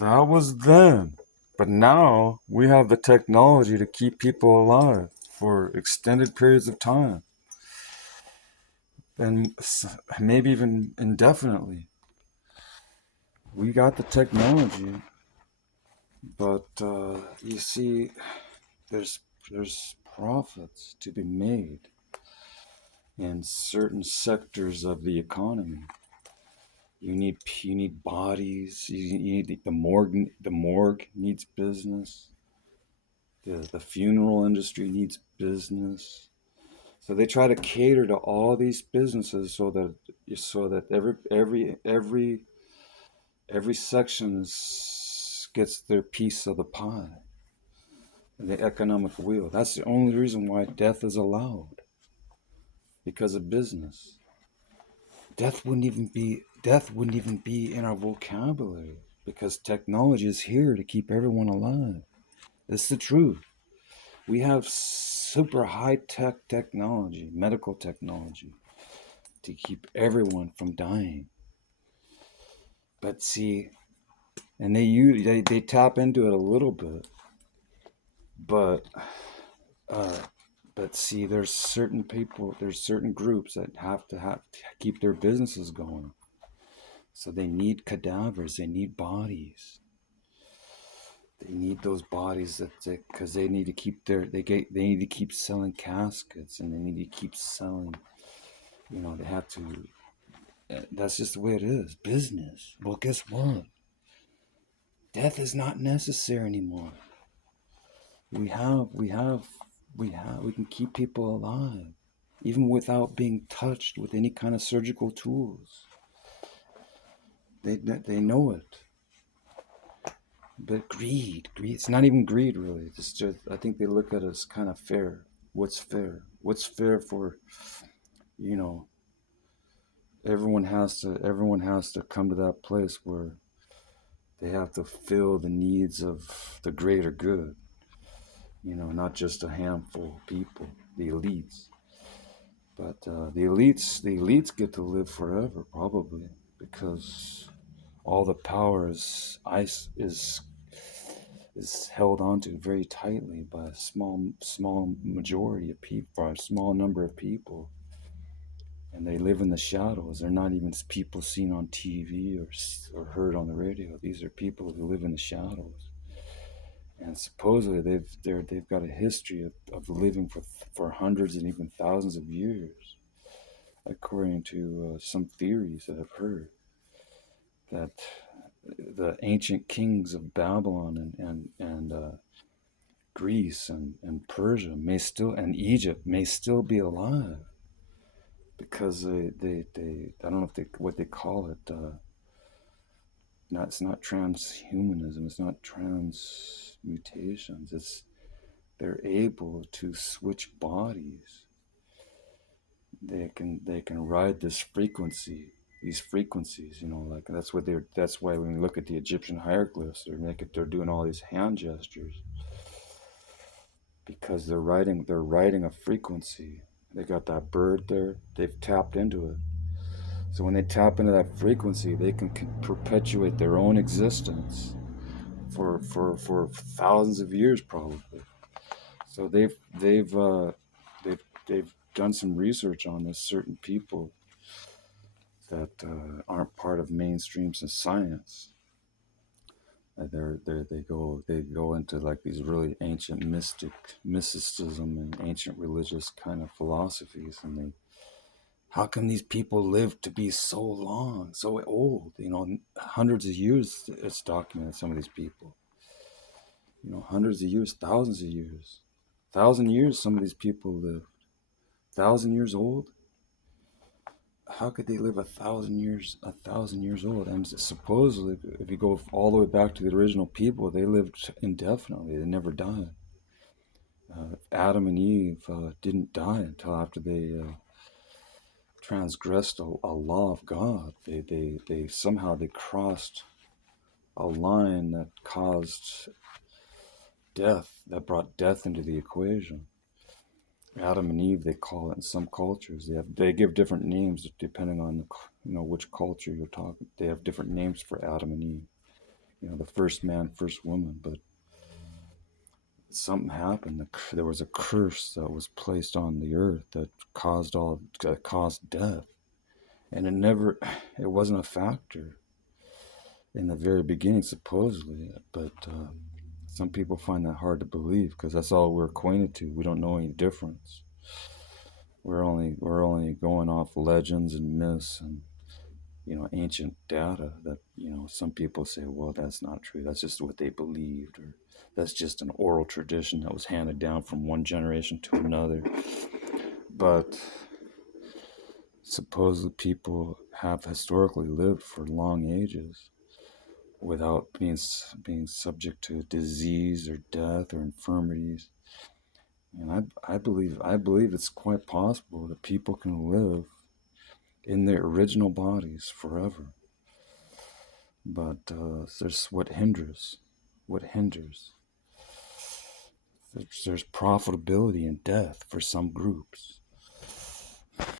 That was then. But now we have the technology to keep people alive for extended periods of time and maybe even indefinitely. We got the technology, but you see, there's there's profits to be made in certain sectors of the economy. You need bodies. You need the morgue. The morgue needs business. The funeral industry needs business. So they try to cater to all these businesses so that every section gets their piece of the pie, the economic wheel. That's the only reason why death is allowed, because of business. Death wouldn't even be in our vocabulary because technology is here to keep everyone alive. It's the truth. We have super high tech technology, medical technology, to keep everyone from dying. But see, and they tap into it a little bit, but uh, but see, there's certain groups that have to keep their businesses going. So they need cadavers, they need bodies. They need those bodies because they need to keep they need to keep selling caskets, and they need to keep selling. They have to. That's just the way it is. Business. Well, guess what? Death is not necessary anymore. We have we have we can keep people alive even without being touched with any kind of surgical tools. They know it. But greed, it's not even greed really. It's just, I think they look at it as kind of fair. What's fair? What's fair for, you know, everyone has to come to that place where they have to fill the needs of the greater good, not just a handful of people, the elites. But the elites get to live forever probably because all the power is held onto very tightly by a small majority of people, by a small number of people, and they live in the shadows. They're not even people seen on TV or heard on the radio. These are people who live in the shadows, and supposedly they've got a history of living for hundreds and even thousands of years, according to some theories that I've heard that the ancient kings of Babylon and Greece and Persia and Egypt may still be alive because they I don't know if they what they call it. It's not transhumanism. It's not transmutations. It's they're able to switch bodies. They can ride this frequency. These frequencies, like that's why when we look at the Egyptian hieroglyphs, they're doing all these hand gestures because they're riding a frequency. They got that bird there. They've tapped into it. So when they tap into that frequency, they can perpetuate their own existence for thousands of years probably. So they've done some research on this. Certain people that aren't part of mainstream science. They go into like these really ancient mysticism and ancient religious kind of philosophies, and how come these people live to be so long, so old? Hundreds of years. It's documented. Some of these people, hundreds of years, thousands of years, 1,000 years. Some of these people live 1,000 years old. How could they live 1,000 years, 1,000 years old? And supposedly, if you go all the way back to the original people, they lived indefinitely. They never died. Adam and Eve didn't die until after they transgressed a law of God. They somehow they crossed a line that caused death, that brought death into the equation. Adam and Eve, they call it in some cultures. They give different names depending on which culture you're talking. They have different names for Adam and Eve. the first man, first woman. But something happened. There was a curse that was placed on the earth that caused death, and it wasn't a factor in the very beginning, supposedly. But some people find that hard to believe because that's all we're acquainted to. We don't know any difference. We're only going off legends and myths and ancient data that some people say, well, that's not true. That's just what they believed, or that's just an oral tradition that was handed down from one generation to another. But supposedly people have historically lived for long ages without being subject to disease or death or infirmities. And I believe it's quite possible that people can live in their original bodies forever. But there's what hinders. What hinders? There's profitability in death for some groups.